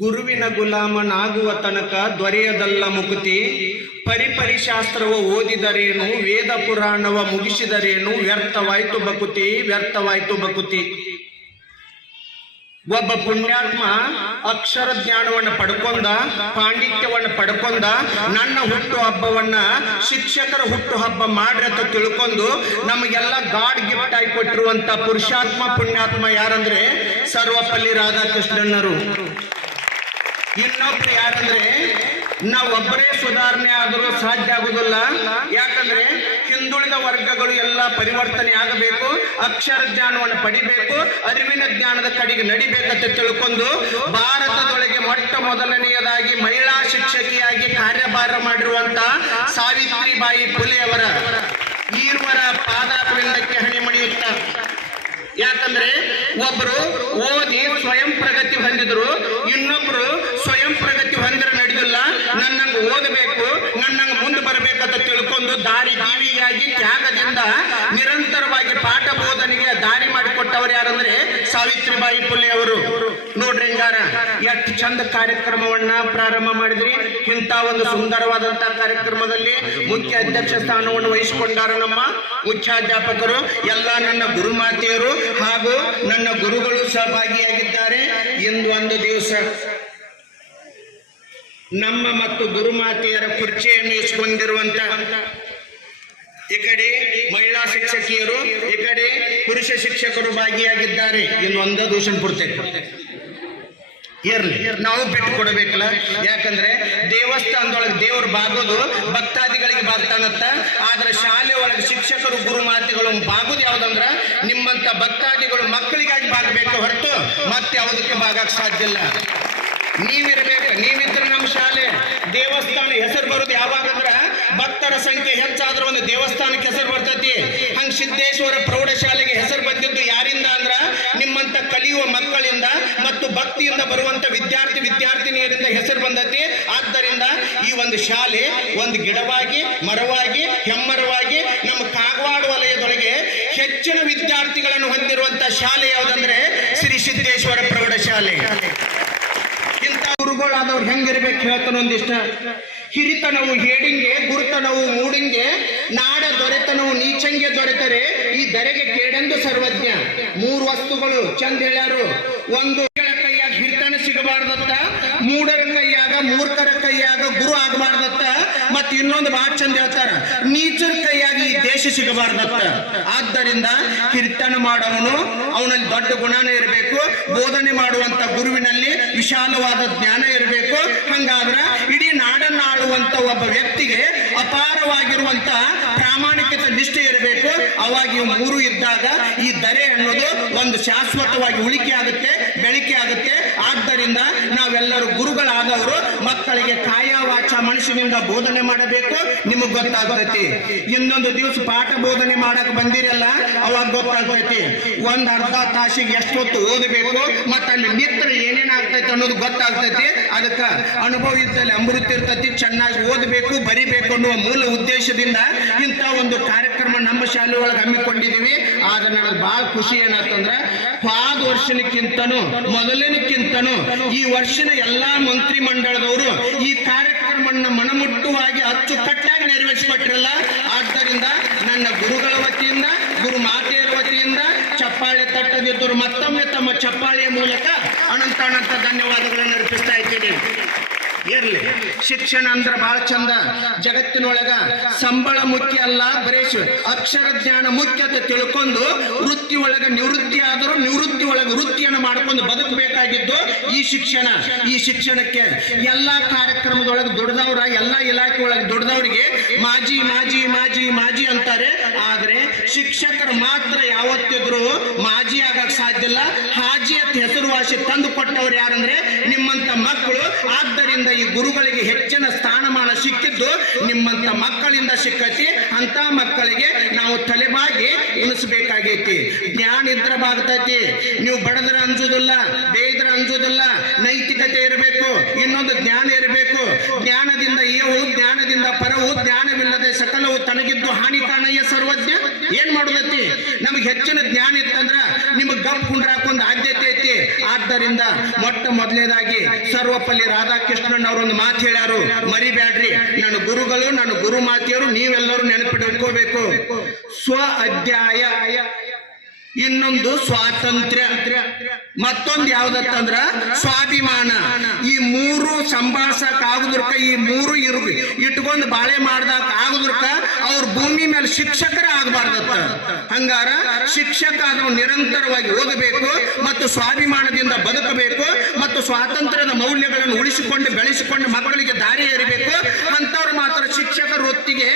ಗುರುವಿನ ಗುಲಾಮನಾಗುವ ತನಕ ದೊರೆಯದಲ್ಲ ಮುಕುತಿ. ಪರಿಪರಿ ಶಾಸ್ತ್ರವ ಓದಿದರೇನು, ವೇದ ಪುರಾಣವ ಮುಗಿಸಿದರೇನು, ವ್ಯರ್ಥವಾಯ್ತು ಬಕುತಿ ವ್ಯರ್ಥವಾಯ್ತು ಬಕುತಿ. ಒಬ್ಬ ಪುಣ್ಯಾತ್ಮ ಅಕ್ಷರ ಜ್ಞಾನವನ್ನು ಪಡ್ಕೊಂಡ, ಪಾಂಡಿತ್ಯವನ್ನು ಪಡ್ಕೊಂಡ, ನನ್ನ ಹುಟ್ಟು ಹಬ್ಬವನ್ನ ಶಿಕ್ಷಕರ ಹುಟ್ಟು ಹಬ್ಬ ಮಾಡ್ರಿ ಅಂತ ತಿಳ್ಕೊಂಡು ನಮಗೆಲ್ಲ ಗಾಡ್ ಗಿಫ್ಟ್ ಆಗಿ ಕೊಟ್ಟಿರುವಂತ ಪುರುಷಾತ್ಮ ಪುಣ್ಯಾತ್ಮ ಯಾರಂದ್ರೆ ಸರ್ವಪಲ್ಲಿ ರಾಧಾಕೃಷ್ಣನ್ನರು ಇನ್ನೊಬ್ರು ಯಾಕಂದ್ರೆ ನಾವೊಬ್ಬರೇ ಸುಧಾರಣೆ ಆದರೂ ಸಾಧ್ಯ ಆಗುದಿಲ್ಲ. ಯಾಕಂದ್ರೆ ಹಿಂದುಳಿದ ವರ್ಗಗಳು ಎಲ್ಲ ಪರಿವರ್ತನೆ ಆಗಬೇಕು, ಅಕ್ಷರ ಜ್ಞಾನವನ್ನು ಪಡಿಬೇಕು, ಅರಿವಿನ ಜ್ಞಾನದ ಕಡೆಗೆ ನಡಿಬೇಕಂತ ತಿಳ್ಕೊಂಡು ಭಾರತದೊಳಗೆ ಮೊಟ್ಟ ಮೊದಲನೆಯದಾಗಿ ಮಹಿಳಾ ಶಿಕ್ಷಕಿಯಾಗಿ ಕಾರ್ಯಭಾರ ಮಾಡಿರುವಂತ ಸಾವಿತ್ರಿಬಾಯಿ ಫುಲೆ ಅವರ ಈರ್ವರ ಹಣೆ ಮಡಿಯುತ್ತ. ಯಾಕಂದ್ರೆ ಒಬ್ರು ಓದಿ ಸ್ವಯಂ ಪ್ರಗತಿ ಹೊಂದಿದ್ರು ಇನ್ನೊಬ್ರು ಸ್ವಯಂ ಪ್ರಗತಿ ಹೊಂದಿರ ನಡೆದಿಲ್ಲ ನನ್ನಂಗ ಓದಬೇಕು ನನ್ನಂಗ ಮುಂದೆ ಬರಬೇಕಂತ ತಿಳ್ಕೊಂಡು ದಾರಿ ಜೀವಿಯಾಗಿ ತ್ಯಾಗದಿಂದ ನಿರಂತರವಾಗಿ ಪಾಠ ಬೋಧನೆಗೆ ದಾರಿ ಮಾಡಿಕೊಟ್ಟವರು ಯಾರಂದ್ರೆ ಸಾವಿತ್ರಿಬಾಯಿ ಫುಲೆ ಅವರು. ನೋಡ್ರಿ ಹಿಂಗಾರ, ಎಷ್ಟು ಚಂದ ಕಾರ್ಯಕ್ರಮವನ್ನ ಪ್ರಾರಂಭ ಮಾಡಿದ್ರಿ. ಇಂಥ ಒಂದು ಸುಂದರವಾದಂತಹ ಕಾರ್ಯಕ್ರಮದಲ್ಲಿ ಮುಖ್ಯ ಅಧ್ಯಕ್ಷ ಸ್ಥಾನವನ್ನು ವಹಿಸಿಕೊಂಡಾರ ನಮ್ಮ ಮುಖ್ಯಾಧ್ಯಾಪಕರು ಎಲ್ಲ ನನ್ನ ಗುರುಮಾತೆಯರು ಹಾಗೂ ನನ್ನ ಗುರುಗಳು ಸಹಭಾಗಿಯಾಗಿದ್ದಾರೆ. ಇಂದು ಒಂದು ದಿವಸ ನಮ್ಮ ಮತ್ತು ಗುರುಮಾತೆಯರ ಕುರ್ಚಿಯನ್ನು ಇಸ್ಕೊಂಡಿರುವಂತ ಈ ಕಡೆ ಮಹಿಳಾ ಶಿಕ್ಷಕಿಯರು, ಈ ಕಡೆ ಪುರುಷ ಶಿಕ್ಷಕರು ಭಾಗಿಯಾಗಿದ್ದಾರೆ. ಇನ್ನು ಒಂದ ದೂಷಣ ಪೂರ್ತೈತೆ ಇರ್ಲಿ, ನಾವು ಬಿಟ್ಟು ಕೊಡಬೇಕಲ್ಲ. ಯಾಕಂದ್ರೆ ದೇವಸ್ಥಾನದೊಳಗೆ ದೇವ್ರು ಬಾಗೋದು, ಭಕ್ತಾದಿಗಳಿಗೆ ಬಾಗ್ತಾನತ್ತ ಆದ್ರೆ ಶಾಲೆ ಒಳಗೆ ಶಿಕ್ಷಕರು ಗುರು ಮಾತೆಗಳು ಬಾಗೋದು ಯಾವ್ದಂದ್ರ ನಿಮ್ಮಂತ ಭಕ್ತಾದಿಗಳು ಮಕ್ಕಳಿಗಾಗಿ ಬಾಗಬೇಕು ಹೊರತು ಮತ್ತೆ ಯಾವುದಕ್ಕೆ ಬಾಗಕ್ ಸಾಧ್ಯ ಇಲ್ಲ. ನೀವಿರ್ಬೇಕು, ನೀವಿದ್ರೆ ನಮ್ಮ ಶಾಲೆ. ದೇವಸ್ಥಾನ ಹೆಸರು ಬರೋದು ಯಾವಾಗಂದ್ರ ಭಕ್ತರ ಸಂಖ್ಯೆ ಹೆಚ್ಚಾದ್ರೂ ಒಂದು ದೇವಸ್ಥಾನಕ್ಕೆ ಹೆಸರು ಬರ್ತೈತಿ. ಹಂಗ ಸಿದ್ದೇಶ್ವರ ಪ್ರೌಢಶಾಲೆಗೆ ಹೆಸರು ಬಂದಿದ್ದು ಯಾರಿಂದ ಅಂದ್ರ ನಿಮ್ಮಂತ ಕಲಿಯುವ ಮಕ್ಕಳಿಂದ ಮತ್ತು ಭಕ್ತಿಯಿಂದ ಬರುವಂತ ವಿದ್ಯಾರ್ಥಿ ವಿದ್ಯಾರ್ಥಿನಿಯರಿಂದ ಹೆಸರು ಬಂದತಿ. ಆದ್ದರಿಂದ ಈ ಒಂದು ಶಾಲೆ ಒಂದು ಗಿಡವಾಗಿ, ಮರವಾಗಿ, ಹೆಮ್ಮರವಾಗಿ ನಮ್ಮ ಕಾಗವಾಡ ವಲಯದೊಳಗೆ ಹೆಚ್ಚಿನ ವಿದ್ಯಾರ್ಥಿಗಳನ್ನು ಹೊಂದಿರುವಂತ ಶಾಲೆ ಯಾವುದಂದ್ರೆ ಶ್ರೀ ಸಿದ್ದೇಶ್ವರ ಪ್ರೌಢಶಾಲೆ. ಇಂಥ ಗುರುಗಳಾದವ್ರು ಹೆಂಗಿರ್ಬೇಕು ಹೇಳ್ತಾನೆ ಒಂದಿಷ್ಟ. ಹಿರಿತನವು ಹೇಡಿಂಗೆ, ಗುರುತನವು ಮೂಡಿಂಗೆ, ನಾಡ ದೊರೆತನವು ನೀಚಂಗೆ ದೊರೆತರೆ, ಈ ದರೆಗೆ ಕೇಡೆಂದು ಸರ್ವಜ್ಞ. ಮೂರು ವಸ್ತುಗಳು, ಚಂದ ಹೇಳ್ಯಾರು. ಒಂದು ಕೈಯಾಗ ಹಿರಿತನ ಸಿಗಬಾರ್ದತ್ತ ಮೂಡರ ಕೈಯಾಗ ಮೂರ್ಖರ ಕೈಯಾಗ ಗುರು ಆಗಬಾರ್ದತ್ತ ಮತ್ ಇನ್ನೊಂದು ಬಹಳ ಚಂದ ಹೇಳ್ತಾರ, ನೀಚರ ಕೈಯಾಗಿ ಈ ದೇಶ ಸಿಗಬಾರ್ದತ್ತ. ಆದ್ದರಿಂದ ಕೀರ್ತನ ಮಾಡೋನು ಅವನಲ್ಲಿ ದೊಡ್ಡ ಗುಣನೇ ಇರಬೇಕು, ಬೋಧನೆ ಮಾಡುವಂತ ಗುರುವಿನಲ್ಲಿ ವಿಶಾಲವಾದ ಜ್ಞಾನ ಇರಬೇಕು. ಹಂಗಾದ್ರ ಒಬ್ಬ ವ್ಯಕ್ತಿಗೆ ಅಪಾರವಾಗಿರುವಂತ ಪ್ರಾಮಾಣಿಕತೆ, ನಿಷ್ಠೆ ಇರಬೇಕು. ಅವಾಗ ಮೂರು ಇದ್ದಾಗ ಈ ದರೆ ಅನ್ನೋದು ಒಂದು ಶಾಶ್ವತವಾಗಿ ಉಳಿಕೆ ಆಗುತ್ತೆ, ಬೆಳಿಕೆ ಆಗುತ್ತೆ. ಆದ್ದರಿಂದ ನಾವೆಲ್ಲರೂ ಗುರುಗಳಾದವರು ಮಕ್ಕಳಿಗೆ ಕಾಯ ವಾಚ ಮನುಷ್ಯನಿಂದ ಬೋಧನೆ ಮಾಡಬೇಕು. ನಿಮಗ್ ಗೊತ್ತಾಗ್ತೈತಿ. ಇನ್ನೊಂದು ದಿವಸ ಪಾಠ ಬೋಧನೆ ಮಾಡಕ್ ಬಂದಿರಲ್ಲ, ಅವಾಗ ಗೊತ್ತಾಗ್ತೈತಿ. ಒಂದ್ ಅರ್ಧ ತಾಸಿಗೆ ಎಷ್ಟೊತ್ತು ಓದಬೇಕು ಮತ್ತ ಅಲ್ಲಿ ಮಿತ್ರ ಏನೇನ್ ಆಗ್ತೈತಿ ಅನ್ನೋದು ಗೊತ್ತಾಗ್ತೈತಿ. ಅದಕ್ಕ ಅನುಭವ ಇದ್ದಲ್ಲಿ ಅಮೃತ ಇರ್ತೈತಿ, ಚೆನ್ನಾಗಿ ಓದಬೇಕು, ಬರಿಬೇಕು ಅನ್ನುವ ಮೂಲ ಉದ್ದೇಶದಿಂದ ಇಂಥ ಒಂದು ಕಾರ್ಯಕ್ರಮ ನಮ್ಮ ಶಾಲೆ ಒಳಗೆ ಹಮ್ಮಿಕೊಂಡಿದೀವಿ ಆದ್ರೆ ನನಗೆ ಬಹಳ ಖುಷಿ ಏನಂತಂದ್ರೆ, ಪಾದ ವರ್ಷನಕ್ಕಿಂತನೂ ಮೊದಲಿನಕ್ಕಿಂತನೂ ಈ ವರ್ಷದ ಎಲ್ಲಾ ಮಂತ್ರಿ ಮಂಡಳದವರು ಈ ಕಾರ್ಯಕ್ರಮವನ್ನು ಮನಮುಟ್ಟುವಾಗಿ ಅಚ್ಚುಕಟ್ಟಾಗಿ ನೆರವೇರಿಸಿಕೊಟ್ಟಿರಲ್ಲ. ಆದ್ದರಿಂದ ನನ್ನ ಗುರುಗಳ ವತಿಯಿಂದ, ಗುರು ಮಾತೆಯರ ವತಿಯಿಂದ, ಚಪ್ಪಾಳೆ ತಟ್ಟದಿದ್ದರು ಮತ್ತೊಮ್ಮೆ ತಮ್ಮ ಚಪ್ಪಾಳೆಯ ಮೂಲಕ ಅನಂತ ಅನಂತ ಧನ್ಯವಾದಗಳನ್ನು ಅರ್ಪಿಸ್ತಾ ಇದ್ದೀನಿ. ಇರ್ಲಿ. ಶಿಕ್ಷಣ ಅಂದ್ರೆ ಬಹಳ ಚಂದ. ಜಗತ್ತಿನೊಳಗ ಸಂಬಳ ಮುಖ್ಯ ಅಲ್ಲ ಬರೀ ಶ್- ಅಕ್ಷರ ಜ್ಞಾನ ಮುಖ್ಯ ಅಂತ ತಿಳ್ಕೊಂಡು ವೃತ್ತಿ ಒಳಗ ನಿವೃತ್ತಿ ಆದರೂ ನಿವೃತ್ತಿ ಒಳಗ ವೃತ್ತಿಯನ್ನು ಮಾಡ್ಕೊಂಡು ಬದುಕಬೇಕಾಗಿದ್ದು ಈ ಶಿಕ್ಷಣ. ಈ ಶಿಕ್ಷಣಕ್ಕೆ ಎಲ್ಲಾ ಕಾರ್ಯಕ್ರಮದೊಳಗೆ ದುಡ್ದವ್ರ ಎಲ್ಲಾ ಇಲಾಖೆ ಒಳಗೆ ದುಡ್ದವ್ರಿಗೆ ಮಾಜಿ ಮಾಜಿ ಮಾಜಿ ಮಾಜಿ ಅಂತಾರೆ. ಆದ್ರೆ ಶಿಕ್ಷಕರು ಮಾತ್ರ ಯಾವತ್ತಿದ್ರು ಮಾಜಿ ಆಗಕ್ ಸಾಧ್ಯ ಇಲ್ಲ. ಹಾಜಿ ಅಂತ ಹೆಸರುವಾಸಿ ತಂದು ಕೊಟ್ಟವ್ರು ಯಾರಂದ್ರೆ ನಿಮ್ಮಂತ ಮಕ್ಕಳು. ಆದ್ದರಿಂದ ಈ ಗುರುಗಳಿಗೆ ಹೆಚ್ಚಿನ ಸ್ಥಾನಮಾನ ಸಿಕ್ಕಿದ್ದು ನಿಮ್ಮಂತ ಮಕ್ಕಳಿಂದ ಸಿಕ್ಕತಿ. ಅಂತ ಮಕ್ಕಳಿಗೆ ನಾವು ತಲೆಬಾಗಿ ಉಳಿಸ್ಬೇಕಾಗೈತಿ ಜ್ಞಾನ ಇದ್ರ ಬಾಗ್ತೈತಿ ನೀವು ಬಡದ್ರ ಅಂಜುದಿಲ್ಲ, ಬೇಯ್ದ್ರ ಅಂಜುದಿಲ್ಲ, ನೈತಿಕತೆ ಇರಬೇಕು, ಇನ್ನೊಂದು ಜ್ಞಾನ ಇರಬೇಕು. ನಮಗೆ ಹೆಚ್ಚಿನ ಜ್ಞಾನ ಇತ್ತಂದ್ರ ನಿಮಗೆ ಗಪ್ ಕುಂಡ್ರಾಕೊಂದು ಆದ್ಯತೆ ಐತಿ. ಆದ್ದರಿಂದ ಮೊಟ್ಟ ಮೊದಲನೇದಾಗಿ ಸರ್ವಪಲ್ಲಿ ರಾಧಾಕೃಷ್ಣನ್ ಅವರೊಂದು ಮಾತು ಹೇಳ್ಯಾರು. ಮರಿಬ್ಯಾಡ್ರಿ, ನನ್ನ ಗುರುಗಳು, ನನ್ನ ಗುರು ಮಾತೆಯರು ನೀವೆಲ್ಲರೂ ನೆನಪಿಟ್ಕೋಬೇಕು. ಸ್ವ ಅಧ್ಯಾಯ. ಇನ್ನೊಂದು ಸ್ವಾತಂತ್ರ್ಯ. ಮತ್ತೊಂದು ಯಾವ್ದತ್ತಂದ್ರ? ಸ್ವಾಭಿಮಾನ. ಮೂರು ಸಂಭಾಸಕ್ ಆಗುದ್ರಕ ಈ ಮೂರು ಇರ್ಬಿ ಇಟ್ಕೊಂಡು ಬಾಳೆ ಮಾಡ್ದಾಕ ಆಗುದ್ರಕ ಅವ್ರ ಭೂಮಿ ಮೇಲೆ ಶಿಕ್ಷಕರ ಆಗಬಾರ್ದತ್ತ. ಹಂಗಾರ ಶಿಕ್ಷಕ ಅದನ್ನು ನಿರಂತರವಾಗಿ ಓದಬೇಕು ಮತ್ತು ಸ್ವಾಭಿಮಾನದಿಂದ ಬದುಕಬೇಕು ಮತ್ತು ಸ್ವಾತಂತ್ರ್ಯದ ಮೌಲ್ಯಗಳನ್ನು ಉಳಿಸಿಕೊಂಡು ಬೆಳೆಸಿಕೊಂಡು ಮಕ್ಕಳಿಗೆ ದಾರಿ ಎರಿಬೇಕು ಅಂತವ್ರು ಮಾತ್ರ ಶಿಕ್ಷಕರ ವೃತ್ತಿಗೆ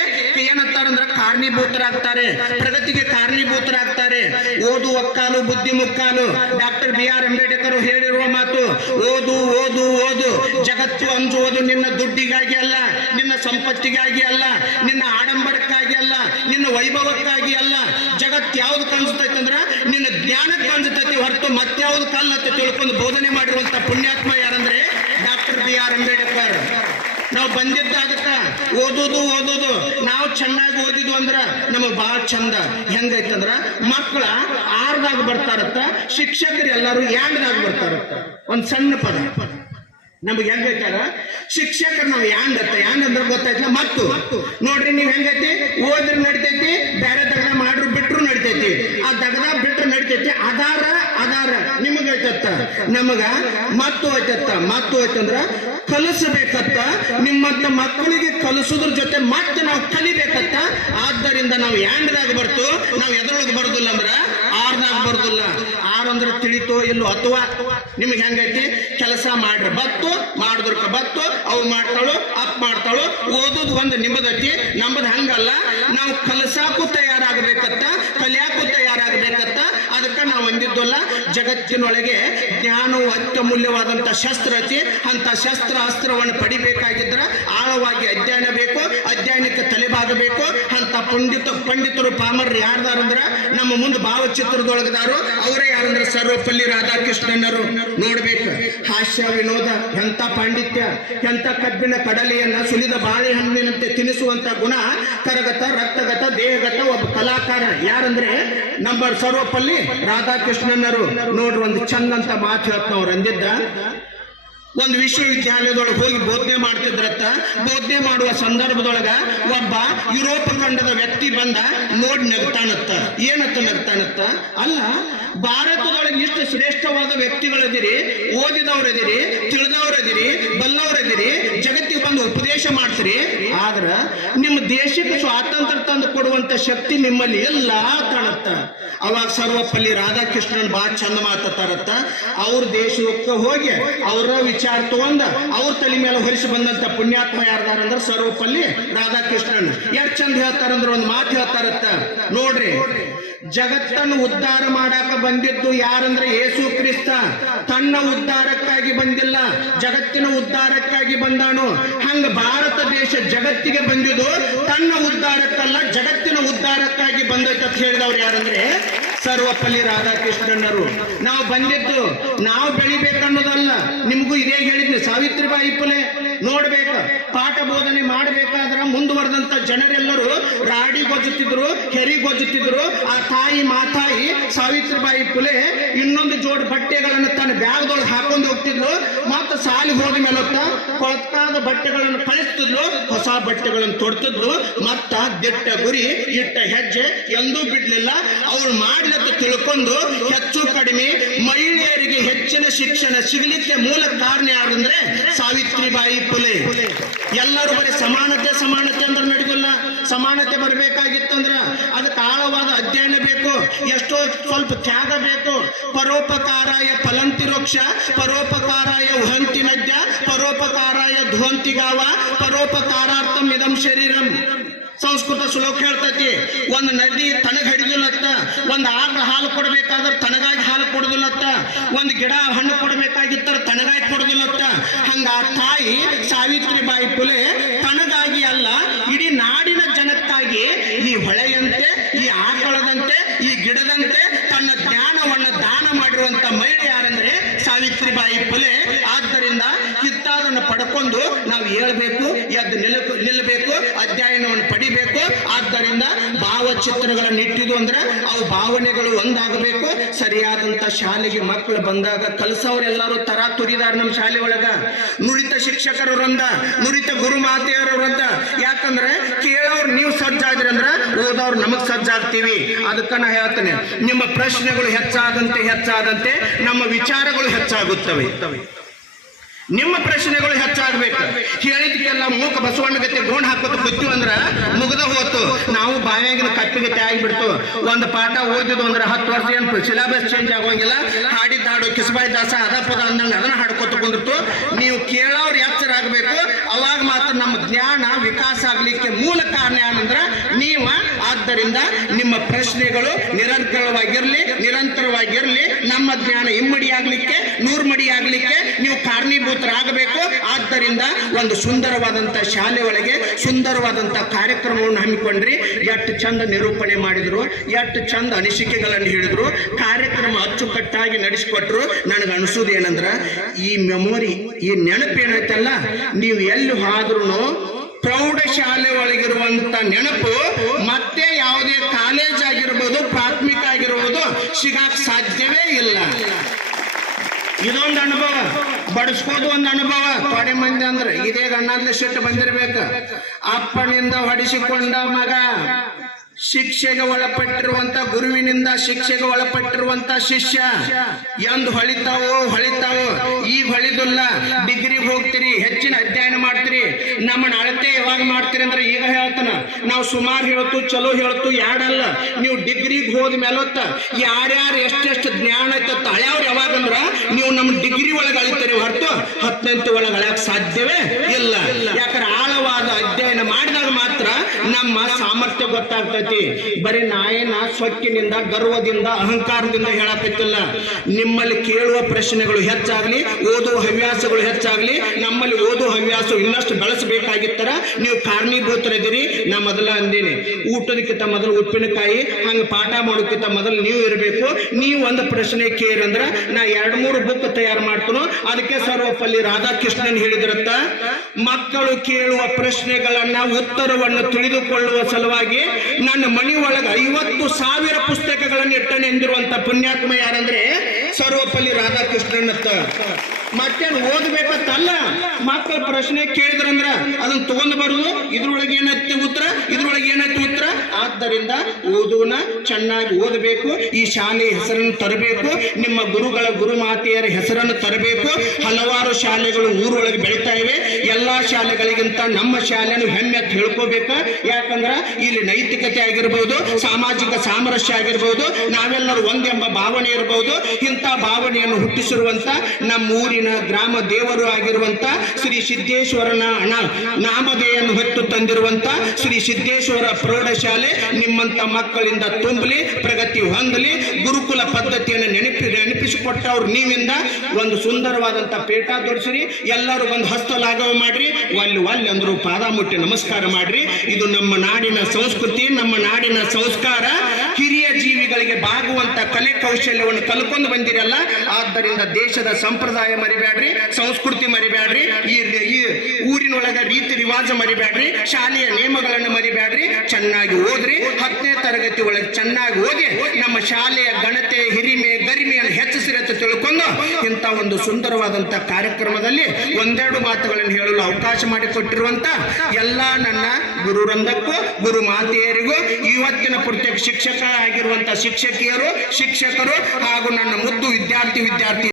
ಏನಂತಾರಂದ್ರ ಕಾರಣೀಭೂತರಾಗ್ತಾರೆ. ಪ್ರಗತಿಗೆ ಕಾರಣೀಭೂತರಾಗ್ತಾರೆ. ಓದು ಒಕ್ಕಾನು, ಬುದ್ಧಿ ಮುಕ್ಕಾನು. ಡಾಕ್ಟರ್ ಬಿ ಆರ್ ಅಂಬೇಡ್ಕರ್ ಹೇಳಿರುವ ಮಾತು, ಓದು ಓದು ಓದು. ಜಗತ್ತು ಅಂಜುವುದು ನಿನ್ನ ದುಡ್ಡಿಗಾಗಿ ಅಲ್ಲ, ನಿನ್ನ ಸಂಪತ್ತಿಗಾಗಿ ಅಲ್ಲ, ನಿನ್ನ ಆಡಂಬರಕ್ಕಾಗಿ ಅಲ್ಲ, ನಿನ್ನ ವೈಭವಕ್ಕಾಗಿ ಅಲ್ಲ. ಜಗತ್ ಯಾವ್ದು ಕಾಣಿಸ್ತೈತೆ ಅಂದ್ರ ನಿನ್ನ ಜ್ಞಾನಕ್ಕೆ ಕಾಣಿಸ್ತೈತಿ ಹೊರತು ಮತ್ಯಾವ್ದು ಅಂತ ತಿಳ್ಕೊಂಡು ಬೋಧನೆ ಮಾಡಿರುವಂತ ಪುಣ್ಯಾತ್ಮ ಯಾರಂದ್ರೆ ಡಾಕ್ಟರ್ ಬಿ ಆರ್ ಅಂಬೇಡ್ಕರ್ ನಾವು ಬಂದಿದ್ದ ಅದಕ್ಕ? ಓದೋದು ಓದೋದು. ನಾವು ಚೆನ್ನಾಗಿ ಓದಿದ್ವು ಅಂದ್ರ ನಮಗ್ ಬಹಳ ಚಂದ. ಹೆಂಗೈತಂದ್ರ ಮಕ್ಕಳ ಆರ್ದಾಗ ಬರ್ತಾರತ್ತ, ಶಿಕ್ಷಕರು ಎಲ್ಲಾರು ಯಾಂಡ್ದಾಗ ಬರ್ತಾರತ್ತ. ಒಂದ್ ಸಣ್ಣ ಪದ. ನಮಗೆ ಹೆಂಗೈತಾರ ಶಿಕ್ಷಕರು ನಾವು ಯಾಂಡತ್ತ ಯಾಂಡ್ ಅಂದ್ರೆ ಗೊತ್ತಾಯ್ತಲ್ಲ ಮತ್ತು ನೋಡ್ರಿ ನೀವ್ ಹೆಂಗೈತಿ? ಓದ್ರ ನಡಿತೈತಿ ಬೇರೆ ದಗದ ಮಾಡ್ರು ಬಿಟ್ರು ನಡಿತೈತಿ. ಆ ದಗದ ಬಿಟ್ರು ನಡಿತೈತಿ ಆಧಾರ ಆಧಾರ. ನಿಮಗ ನಮಗ? ಮತ್ತು ಐತತ್ತ ಮತ್ತು ಐತಂದ್ರ ಕಲಿಸಬೇಕತ್ತ. ನಿಮ್ಮಂತ ಮಕ್ಕಳಿಗೆ ಕಲಿಸೋದ್ರ ಜೊತೆ ಮತ್ತೆ ನಾವು ಕಲಿಬೇಕತ್ತ. ಆದ್ದರಿಂದ ನಾವು ಯಾಂಡ್ದಾಗ ಬರ್ತು. ನಾವು ಎದ್ರೊಳಗೆ ಬರೋದಿಲ್ಲ ಅಂದ್ರ ಆರ್ದಾಗ ಬರೋದಿಲ್ಲ. ಆರ್ ಅಂದ್ರೆ ತಿಳಿತೋ ಇಲ್ಲೋ ಅಥವಾ ನಿಮ್ಗೆ ಹೆಂಗೈತಿ ಕೆಲಸ ಮಾಡ್ರಿ. ಬತ್ತು, ಮಾಡಿದ್ರಕ ಬತ್ತು. ಅವ್ ಮಾಡ್ತಾಳು, ಅಪ್ ಮಾಡ್ತಾಳು. ಓದೋದು ಒಂದು ನಿಮ್ಮದೈತಿ ನಮ್ಮದು ಹಂಗಲ್ಲ. ನಾವು ಕಲಸಾಕು ತಯಾರಾಗಬೇಕತ್ತ. ಕಲಿಯಾಕು ಅದಕ್ಕೆ ನಾವು ಅಂದಿದ್ದಲ್ಲ ಜಗತ್ತಿನೊಳಗೆ ಜ್ಞಾನವು ಅತ್ಯಮೂಲ್ಯವಾದಂಥ ಶಸ್ತ್ರ ಐತಿ. ಅಂತ ಶಸ್ತ್ರ ಅಸ್ತ್ರವನ್ನು ಪಡಿಬೇಕಾಗಿದ್ರ ಆಳವಾಗಿ ಅಧ್ಯಯನ ಬೇಕು, ಅಧ್ಯಯನಕ್ಕೆ ತಲೆಬಾಗಬೇಕು. ಅಂತ ಪಂಡಿತ, ಪಂಡಿತರು, ಪಾಮರ್ರು ಯಾರ್ದಾರಂದ್ರ ನಮ್ಮ ಮುಂದೆ ಭಾವಚಿತ್ರದೊಳಗದಾರು. ಅವರೇ ಯಾರಂದ್ರ ಸರ್ವಪಲ್ಲಿ ರಾಧಾಕೃಷ್ಣನರು. ನೋಡ್ಬೇಕು. ಹಾಸ್ಯ, ವಿನೋದ, ಎಂಥ ಪಾಂಡಿತ್ಯ, ಎಂಥ ಕಬ್ಬಿನ ಕಡಲೆಯನ್ನ ಸುಲಿದ ಬಾಳೆಹಣ್ಣಿನಂತೆ ತಿನ್ನಿಸುವಂತ ಗುಣ, ಕರಗತ, ರಕ್ತಗತ, ದೇಹಗತ, ಒಬ್ಬ ಕಲಾಕಾರ ಯಾರಂದ್ರೆ ನಂಬರ್ ಸರ್ವಪಲ್ಲಿ ರಾಧಾಕೃಷ್ಣನರು. ನೋಡ್ರಿ ಒಂದು ಚಂದಂತ ಮಾತು ಹೇಳ್ತಾವ್ರು ಅಂದಿದ್ದ. ಒಂದು ವಿಶ್ವವಿದ್ಯಾಲಯದೊಳಗೆ ಹೋಗಿ ಬೋಧನೆ ಮಾಡ್ತಿದ್ರತ್ತ. ಬೋಧನೆ ಮಾಡುವ ಸಂದರ್ಭದೊಳಗ ಒಬ್ಬ ಯುರೋಪ್ ಖಂಡದ ವ್ಯಕ್ತಿ ಬಂದ ನೋಡಿ ನಗ್ತಾನತ್ತ. ಏನತ್ತ ನಗ್ತಾನತ್ತ? ಅಲ್ಲ, ಭಾರತದೊಳಗೆ ಇಷ್ಟು ಶ್ರೇಷ್ಠವಾದ ವ್ಯಕ್ತಿಗಳದಿರಿ ಓದಿದವರದಿರಿ ತಿಳಿದವರದಿರಿ ಬಲ್ಲವರದಿರಿ ಜಗತ್ತಿಗೆ ಬಂದು ಉಪದೇಶ ಮಾಡ್ತೀರಿ? ಆದ್ರ ನಿಮ್ಮ ದೇಶಕ್ಕೆ ಸ್ವಾತಂತ್ರ್ಯ ತಂದು ಕೊಡುವಂತ ಶಕ್ತಿ ನಿಮ್ಮಲ್ಲಿ ಎಲ್ಲ ಕಾಣತ್ತ ಅವಾಗ ಸರ್ವಪಲ್ಲಿ ರಾಧಾಕೃಷ್ಣನ್ ಬಹಳ ಚಂದ ಮಾತಾಡತ್ತ ಅವ್ರ ದೇಶಕ್ಕೆ ಹೋಗಿ ಅವ್ರ ವಿಚಾರ ತಗೊಂಡ ಅವ್ರ ತಲೆ ಮೇಲೆ ಹೊರಿಸಿ ಬಂದಂತ ಪುಣ್ಯಾತ್ಮ ಯಾರ್ದಾರ ಅಂದ್ರ ಸರ್ವಪಲ್ಲಿ ರಾಧಾಕೃಷ್ಣನ್. ಎಷ್ಟ್ ಚಂದ ಹೇಳ್ತಾರಂದ್ರ ಒಂದು ಮಾತು ಹೇಳ್ತಾರತ್ತ. ನೋಡ್ರಿ. ಜಗತ್ತನ್ನು ಉದ್ಧಾರ ಮಾಡಾಕ ಬಂದಿದ್ದು ಯಾರಂದ್ರೆ ಯೇಸು ಕ್ರಿಸ್ತ. ತನ್ನ ಉದ್ಧಾರಕ್ಕಾಗಿ ಬಂದಿಲ್ಲ, ಜಗತ್ತಿನ ಉದ್ಧಾರಕ್ಕಾಗಿ ಬಂದಾನು, ಹಂಗ ಭಾರತ ದೇಶ ಜಗತ್ತಿಗೆ ಬಂದಿದ್ದು ತನ್ನ ಉದ್ಧಾರಕ್ಕಲ್ಲ, ಜಗತ್ತಿನ ಉದ್ಧಾರಕ್ಕಾಗಿ ಬಂದೈತೆ ಅಂತ ಹೇಳಿದವ್ರು ಯಾರಂದ್ರೆ ಸರ್ವಪಲ್ಲಿ ರಾಧಾಕೃಷ್ಣನರು. ನಾವು ಬಂದಿದ್ದು, ನಾವು ಬೆಳಿಬೇಕನ್ನೋದಲ್ಲ, ನಿಮಗೂ ಇದೇ ಹೇಳಿದ್ನಿ, ಸಾವಿತ್ರಿಬಾಯಿ ಫುಲೆ ನೋಡ್ಬೇಕು. ಪಾಠ ಬೋಧನೆ ಮಾಡಬೇಕಾದ್ರೆ ಮುಂದುವರೆದಂತ ಜನರೆಲ್ಲರೂ ರಾಡಿ ಗೊಜ್ಜುತ್ತಿದ್ರು ಕೆರಿ ಗೊಜ್ಜುತ್ತಿದ್ರು. ಆ ತಾಯಿ ಮಾತಾಯಿ ಸಾವಿತ್ರಿಬಾಯಿ ಪುಲೆ ಇನ್ನೊಂದು ಜೋಡ್ ಬಟ್ಟೆಗಳನ್ನು ತನ್ನ ಬ್ಯಾಗ್ದೊಳಗೆ ಹಾಕೊಂಡು ಹೋಗ್ತಿದ್ರು ಮತ್ತೆ ಸಾಲಿ ಹೋದ ಮೇಲೆ ಕೊಳಕಾದ ಬಟ್ಟೆಗಳನ್ನು ಕಳಿಸ್ತಿದ್ಲು. ಹೊಸ ಬಟ್ಟೆಗಳನ್ನು ತೊಡ್ತಿದ್ರು ಮತ್ತ ದಿಟ್ಟ ಗುರಿ, ಇಟ್ಟ ಹೆಜ್ಜೆ ಎಂದೂ ಬಿಡ್ಲಿಲ್ಲ. ಅವ್ರು ಮಾಡಿದಂತ ತಿಳ್ಕೊಂಡು ಹೆಚ್ಚು ಕಡಿಮೆ ಮಹಿಳೆಯರಿಗೆ ಹೆಚ್ಚಿನ ಶಿಕ್ಷಣ ಸಿಗಲಿಕ್ಕೆ ಮೂಲ ಕಾರಣ ಯಾರಂದ್ರೆ ಸಾವಿತ್ರಿಬಾಯಿ ಫುಲೆ ಎಲ್ಲರೂ ಬರೀ ಸಮಾನತೆ ಸಮಾನತೆ ಅಂದ್ರೆ ನಡೆದಿಲ್ಲ ಸಮಾನತೆ ಬರಬೇಕಾಗಿತ್ತಂದ್ರ ಅದಕ್ಕೆ ಆಳವಾದ ಅಧ್ಯಯನ ಬೇಕು, ಎಷ್ಟೋ ಸ್ವಲ್ಪ ತ್ಯಾಗ ಬೇಕು. ಪರೋಪಕಾರಾಯ ಫಲಂತಿರೋಕ್ಷ, ಪರೋಪಕಾರಾಯ ಉಹಂತಿ ನದ್ಯ ಪರೋಪಕಾರಾಯ ಧ್ವಂತಿ ಗಾವ ಪರೋಪಕಾರಾರ್ಥಂ ಇದಂ ಶರೀರಂ. ಸಂಸ್ಕೃತ ಶ್ಲೋಕ ಹೇಳ್ತೈತಿ, ಒಂದು ನದಿ ತನಗ ಹಿಡಿದಿಲ್ಲತ್ತ ಒಂದು ಆಕಳ ಹಾಲು ಕೊಡಬೇಕಾದ್ರೆ ತನಗಾಗಿ ಹಾಲು ಕೊಡುದಿಲ್ಲತ್ತ, ಒಂದು ಗಿಡ ಹಣ್ಣು ಕೊಡಬೇಕಾಗಿತ್ತರ ತನಗಾಗಿ ಕೊಡುದಿಲ್ಲತ್ತ, ಹಂಗ ಆ ತಾಯಿ ಸಾವಿತ್ರಿ ಬಾಯಿ ಪುಲೆ ತನಗಾಗಿ ಅಲ್ಲ, ಇಡೀ ನಾಡಿನ ಜನಕ್ಕಾಗಿ ಈ ಹೊಳೆಯಂತೆ, ಈ ಆಕಳದಂತೆ, ಈ ಗಿಡದಂತೆ ತನ್ನ ಜ್ಞಾನವನ್ನ ದಾನ ಮಾಡಿರುವಂತ ಮಹಿಳೆ ಯಾರಂದ್ರೆ ಸಾವಿತ್ರಿಬಾಯಿ ಫುಲೆ ಆದ್ದರಿಂದ ಕಿತ್ತಾದನ್ನು ಪಡ್ಕೊಂಡು ನಾವು ಹೇಳ್ಬೇಕು ಎದ್ದು ನಿಲ್ಲ ನಿಲ್ಲಬೇಕು ಅಧ್ಯಯನವನ್ನು ಪಡಿಬೇಕು. ಆದ್ದರಿಂದ ಭಾವಚಿತ್ರಗಳನ್ನು ಇಟ್ಟಿದ್ದು ಅಂದ್ರೆ ಅವು ಭಾವನೆಗಳು ಒಂದಾಗಬೇಕು. ಸರಿಯಾದಂತ ಶಾಲೆಗೆ ಮಕ್ಕಳು ಬಂದಾಗ ಕಲಸವ್ರೆಲ್ಲರೂ ತರ ತುರಿದಾರ ನಮ್ಮ ಶಾಲೆ ಒಳಗ. ನುರಿತ ಶಿಕ್ಷಕರ ವೃಂದ, ನುರಿತ ಗುರು ಮಾತೆಯರ ವೃಂದ. ಯಾಕಂದ್ರೆ ಕೇಳೋರು ನೀವು ಸಜ್ಜಾದ್ರಿ ಅಂದ್ರೆ ಓದೋರು ನಮಗ್ ಸಜ್ಜಾಗ್ತೀವಿ. ಅದಕ್ಕ ನಾ ಹೇಳ್ತೇನೆ, ನಿಮ್ಮ ಪ್ರಶ್ನೆಗಳು ಹೆಚ್ಚಾದಂತೆ ಹೆಚ್ಚಾದಂತೆ ನಮ್ಮ ವಿಚಾರಗಳು ಹೆಚ್ಚಾಗುತ್ತವೆ. ನಿಮ್ಮ ಪ್ರಶ್ನೆಗಳು ಹೆಚ್ಚಾಗಬೇಕು. ಹೇಳಿದಕ್ಕೆಲ್ಲ ಮೂಕ ಬಸವಣ್ಣ ಗತಿ ಗೋಣ್ ಹಾಕೋದು ಗೊತ್ತು ಅಂದ್ರ ಮುಗ್ದ ಹೋತು. ನಾವು ಬಾಯಾಗಿನ ಕಪ್ಪಿಗತೆ ಆಗಿಬಿಡ್ತು ಒಂದು ಪಾಠ ಓದಿದ್ದು ಅಂದ್ರೆ ಹತ್ತು ವರ್ಷ ಏನು ಸಿಲೆಬಸ್ ಚೇಂಜ್ ಆಗೋಂಗಿಲ್ಲ. ಹಾಡಿದ್ದ ಹಾಡು ಕಿಸಬಾಯಿ ದಾಸ ಅದ ಪದ ಅಂದಂಗ ಅದನ್ನ ಹಾಡ್ಕೊತ ಕುಂದಿರ್ತು. ನೀವು ಕೇಳೋರು ಎಚ್ಚರ ಆಗ್ಬೇಕು. ಅವಾಗ ಮಾತ್ರ ನಮ್ಮ ಜ್ಞಾನ ವಿಕಾಸ ಆಗ್ಲಿಕ್ಕೆ ಮೂಲ ಕಾರಣ ಏನಂದ್ರ ನೀವ ಆದ್ದರಿಂದ ನಿಮ್ಮ ಪ್ರಶ್ನೆಗಳು ನಿರಂತರವಾಗಿರಲಿ ನಿರಂತರವಾಗಿರಲಿ, ನಮ್ಮ ಜ್ಞಾನ ಇಮ್ಮಡಿ ಆಗ್ಲಿಕ್ಕೆ ನೂರು ಮಡಿ ಆಗ್ಲಿಕ್ಕೆ ನೀವು ಕಾರಣೀಭೂತರಾಗಬೇಕು. ಆದ್ದರಿಂದ ಒಂದು ಸುಂದರವಾದಂಥ ಶಾಲೆ ಒಳಗೆ ಸುಂದರವಾದಂಥ ಕಾರ್ಯಕ್ರಮವನ್ನು ಹಮ್ಮಿಕೊಂಡ್ರಿ. ಎಷ್ಟು ಚಂದ ನಿರೂಪಣೆ ಮಾಡಿದ್ರು ಎಷ್ಟು ಚಂದ ಅನಿಸಿಕೆಗಳನ್ನು ಹೇಳಿದ್ರು, ಕಾರ್ಯಕ್ರಮ ಅಚ್ಚುಕಟ್ಟಾಗಿ ನಡೆಸಿಕೊಟ್ರು. ನನಗೆ ಅನಿಸೋದು ಏನಂದ್ರೆ, ಈ ಮೆಮೊರಿ, ಈ ನೆನಪು ಏನೈತಲ್ಲ ನೀವು ಎಲ್ಲಿ ಹೋದ್ರೂ ಪ್ರೌಢಶಾಲೆ ಒಳಗಿರುವಂತ ನೆನಪು ಮತ್ತೆ ಯಾವುದೇ ಕಾಲೇಜ್ ಆಗಿರ್ಬೋದು, ಪ್ರಾಥಮಿಕ ಆಗಿರ್ಬೋದು ಸಿಗಾಕ್ ಸಾಧ್ಯವೇ ಇಲ್ಲ. ಇದೊಂದು ಅನುಭವ. ಬಡಿಸ್ಕೋದು ಒಂದು ಅನುಭವ. ತೊಡೆ ಮಂದಿ ಅಂದ್ರೆ ಇದೇ ಗಣ್ಣಾದ್ಲೆ ಸಿಟ್ಟು ಬಂದಿರ್ಬೇಕು. ಅಪ್ಪನಿಂದ ಹೊಡಿಸಿಕೊಂಡ ಮಗ. ಶಿಕ್ಷೆಗೆ ಒಳಪಟ್ಟಿರುವಂತ ಗುರುವಿನಿಂದ ಶಿಕ್ಷೆಗೆ ಒಳಪಟ್ಟಿರುವಂತ ಶಿಷ್ಯ ಎಂದು ಹೊಳಿತಾವೋ ಹೊಳಿತಾವೋ, ಈಗ ಹೊಳಿದಿಲ್ಲ. ಡಿಗ್ರಿ ಹೋಗ್ತೀರಿ, ಹೆಚ್ಚಿನ ಅಧ್ಯಯನ ಮಾಡ್ತೀರಿ. ನಮ್ಮನ್ನ ಅಳತೆ ಯಾವಾಗ ಮಾಡ್ತೀರಿ ಅಂದ್ರೆ ಈಗ ಹೇಳ್ತಾನ, ನಾವು ಸುಮಾರು ಹೇಳ್ತು, ಚಲೋ ಹೇಳ್ತು, ಯಾಡಲ್ಲ. ನೀವು ಡಿಗ್ರಿಗೆ ಹೋದ ಮೇಲೊತ್ತ ಯಾರ್ಯಾರು ಎಷ್ಟೆಷ್ಟು ಜ್ಞಾನ ಐತತ್ತ ತಳೆಯವ್ರು ಯಾವಾಗಂದ್ರ, ನೀವು ನಮ್ಮ ಡಿಗ್ರಿ ಒಳಗೆ ಅಳಿತೀರಿ ಹೊರತು ಹತ್ತನೇ ಒಳಗೆ ಅಳ್ಯಾಕ ಸಾಧ್ಯವೇ ಇಲ್ಲ ಯಾಕಂದ್ರೆ ಆಳವಾದ ಅಧ್ಯಯನ ಮಾಡಿದಾಗ ಮಾತ್ರ ನಮ್ಮ ಸಾಮರ್ಥ್ಯ ಗೊತ್ತಾಗ್ತೈತಿ. ಬರೀ ನಾಯನ ಸೊಕ್ಕಿನಿಂದ, ಗರ್ವದಿಂದ, ಅಹಂಕಾರದಿಂದ ಹೇಳಕತ್ತಿಲ್ಲ. ನಿಮ್ಮಲ್ಲಿ ಕೇಳುವ ಪ್ರಶ್ನೆಗಳು ಹೆಚ್ಚಾಗ್ಲಿ, ಓದುವ ಹವ್ಯಾಸಗಳು ಹೆಚ್ಚಾಗ್ಲಿ, ನಮ್ಮಲ್ಲಿ ಓದುವ ಹವ್ಯಾಸ ಇನ್ನಷ್ಟು ಬೆಳೆಸಬೇಕಾಗಿತ್ತರ ನೀವು ಕಾರಣೀಭೂತರಿದ್ದೀರಿ ನಾ ಮೊದಲ ಅಂದಿನಿ, ಊಟದಕ್ಕಿಂತ ಮೊದಲು ಉಪ್ಪಿನಕಾಯಿ, ಹಂಗೆ ಪಾಠ ಮಾಡೋಕ್ಕಿಂತ ಮೊದಲು ನೀವು ಇರಬೇಕು. ನೀವು ಒಂದು ಪ್ರಶ್ನೆ ಕೇರಂದ್ರ ನಾ ಎರಡ್ ಮೂರು ಬುಕ್ ತಯಾರು ಮಾಡ್ತನು, ಅದಕ್ಕೆ ಸರ್ವಪಲ್ಲಿ ರಾಧಾಕೃಷ್ಣನ್ ಹೇಳಿದ್ರತ್ತ, ಮಕ್ಕಳು ಕೇಳುವ ಪ್ರಶ್ನೆಗಳನ್ನ, ಉತ್ತರವನ್ನು ತಿಳಿದುಕೊಳ್ಳುವ ಸಲುವಾಗಿ ನನ್ನ ಮನಿ ಒಳಗ ಐವತ್ತು ಸಾವಿರ ಪುಸ್ತಕಗಳನ್ನು ಇಟ್ಟನೆ ಎಂದಿರುವಂತ ಪುಣ್ಯಾತ್ಮ ಯಾರಂದ್ರೆ ಸರ್ವಪಲ್ಲಿ ರಾಧಾಕೃಷ್ಣನ್ ಅಂತ ಮತ್ತೇನು ಓದ್ಬೇಕಂತಲ್ಲ? ಮಕ್ಕಳ ಪ್ರಶ್ನೆ ಕೇಳಿದ್ರಂದ್ರ ಅದನ್ನ ತಗೊಂಡು ಬರುದು ಇದ್ರೊಳಗೆ ಏನೈತಿ ಉತ್ತರ? ಇದ್ರೊಳಗೆ ಏನೈತಿ ಉತ್ತರ? ಆದ್ದರಿಂದ ಓದುವನ ಚೆನ್ನಾಗಿ ಓದಬೇಕು, ಈ ಶಾಲೆಯ ಹೆಸರನ್ನು ತರಬೇಕು, ನಿಮ್ಮ ಗುರುಗಳ ಗುರು ಮಾತೆಯರ ಹೆಸರನ್ನು ತರಬೇಕು. ಹಲವಾರು ಶಾಲೆಗಳು ಊರೊಳಗೆ ಬೆಳಿತಾ ಇವೆ. ಎಲ್ಲಾ ಶಾಲೆಗಳಿಗಿಂತ ನಮ್ಮ ಶಾಲೆನೂ ಹೆಮ್ಮೆ ಅಂತ ಯಾಕಂದ್ರ ಇಲ್ಲಿ ನೈತಿಕತೆ ಆಗಿರ್ಬೋದು, ಸಾಮಾಜಿಕ ಸಾಮರಸ್ಯ ಆಗಿರ್ಬೋದು, ನಾವೆಲ್ಲರೂ ಒಂದೆಂಬ ಭಾವನೆ ಇರಬಹುದು ಇಂಥ ಭಾವನೆಯನ್ನು ಹುಟ್ಟಿಸಿರುವಂತ ನಮ್ಮ ಊರಿನ ಗ್ರಾಮ ದೇವರು ಆಗಿರುವಂತ ಶ್ರೀ ಸಿದ್ದೇಶ್ವರನ ಹಣ ನಾಮಧೇಯನ್ನು ಹೊತ್ತು ತಂದಿರುವಂತ ಶ್ರೀ ಸಿದ್ದೇಶ್ವರ ಪ್ರೌಢಶಾಲೆ ನಿಮ್ಮಂತ ಮಕ್ಕಳಿಂದ ತುಂಬಲಿ, ಪ್ರಗತಿ ಹೊಂದಲಿ, ಗುರುಕುಲ ಪದ್ಧತಿಯನ್ನು ನೆನಪಿ, ನೆನಪಿಸಿಕೊಟ್ಟವ್ರು ನೀವಿಂದ ಒಂದು ಸುಂದರವಾದಂತ ಪೇಟ ತೋರಿಸ್ರಿ, ಎಲ್ಲರೂ ಒಂದು ಹಸ್ತ ಲಾಘವ ಮಾಡ್ರಿ, ಒಲ್ಲಿ ಒಲ್ಲಿ ಅಂದ್ರು ಪಾದ ಮುಟ್ಟಿ ನಮಸ್ಕಾರ ಮಾಡ್ರಿ. ಇದು ನಮ್ಮ ನಾಡಿನ ಸಂಸ್ಕೃತಿ, ನಮ್ಮ ನಾಡಿನ ಸಂಸ್ಕಾರ. ಜೀವಿಗಳಿಗೆ ಬಾಗುವಂತ ಕಲೆ ಕೌಶಲ್ಯವನ್ನು ಕಲ್ಕೊಂಡು ಬಂದಿರಲ್ಲ, ಆದ್ದರಿಂದ ದೇಶದ ಸಂಪ್ರದಾಯ ಮರಿಬ್ಯಾಡ್ರಿ, ಸಂಸ್ಕೃತಿ ಮರಿಬ್ಯಾಡ್ರಿ, ಈ ಊರಿನೊಳಗ ರೀತಿ ರಿವಾಜ ಮರಿಬ್ಯಾಡ್ರಿ, ಶಾಲೆಯ ನಿಯಮಗಳನ್ನು ಮರಿಬ್ಯಾಡ್ರಿ, ಚೆನ್ನಾಗಿ ಓದ್ರಿ, ಹತ್ತನೇ ತರಗತಿ ಒಳಗೆ ಚೆನ್ನಾಗಿ ಓದಿ, ನಮ್ಮ ಶಾಲೆಯ ಘನತೆ ಹಿರಿಮೆ ಗರಿಮೆಯನ್ನು ತಿಳ್ಕೊಂಡು ಇಂಥ ಒಂದು ಸುಂದರವಾದಂತ ಕಾರ್ಯಕ್ರಮದಲ್ಲಿ ಒಂದೆರಡು ಮಾತುಗಳನ್ನು ಹೇಳಲು ಅವಕಾಶ ಮಾಡಿಕೊಟ್ಟಿರುವಂತ ಎಲ್ಲ ನನ್ನ ಗುರುವೃಂದಕ್ಕೂ ಗುರು ಮಾತೆಯರಿಗೂ ಇವತ್ತಿನ ಪ್ರತ್ಯೇಕ ಶಿಕ್ಷಕ ಆಗಿರುವಂತ ಶಿಕ್ಷಕಿಯರು, ಶಿಕ್ಷಕರು ಹಾಗೂ ನನ್ನ ಮುದ್ದು ವಿದ್ಯಾರ್ಥಿ ವಿದ್ಯಾರ್ಥಿ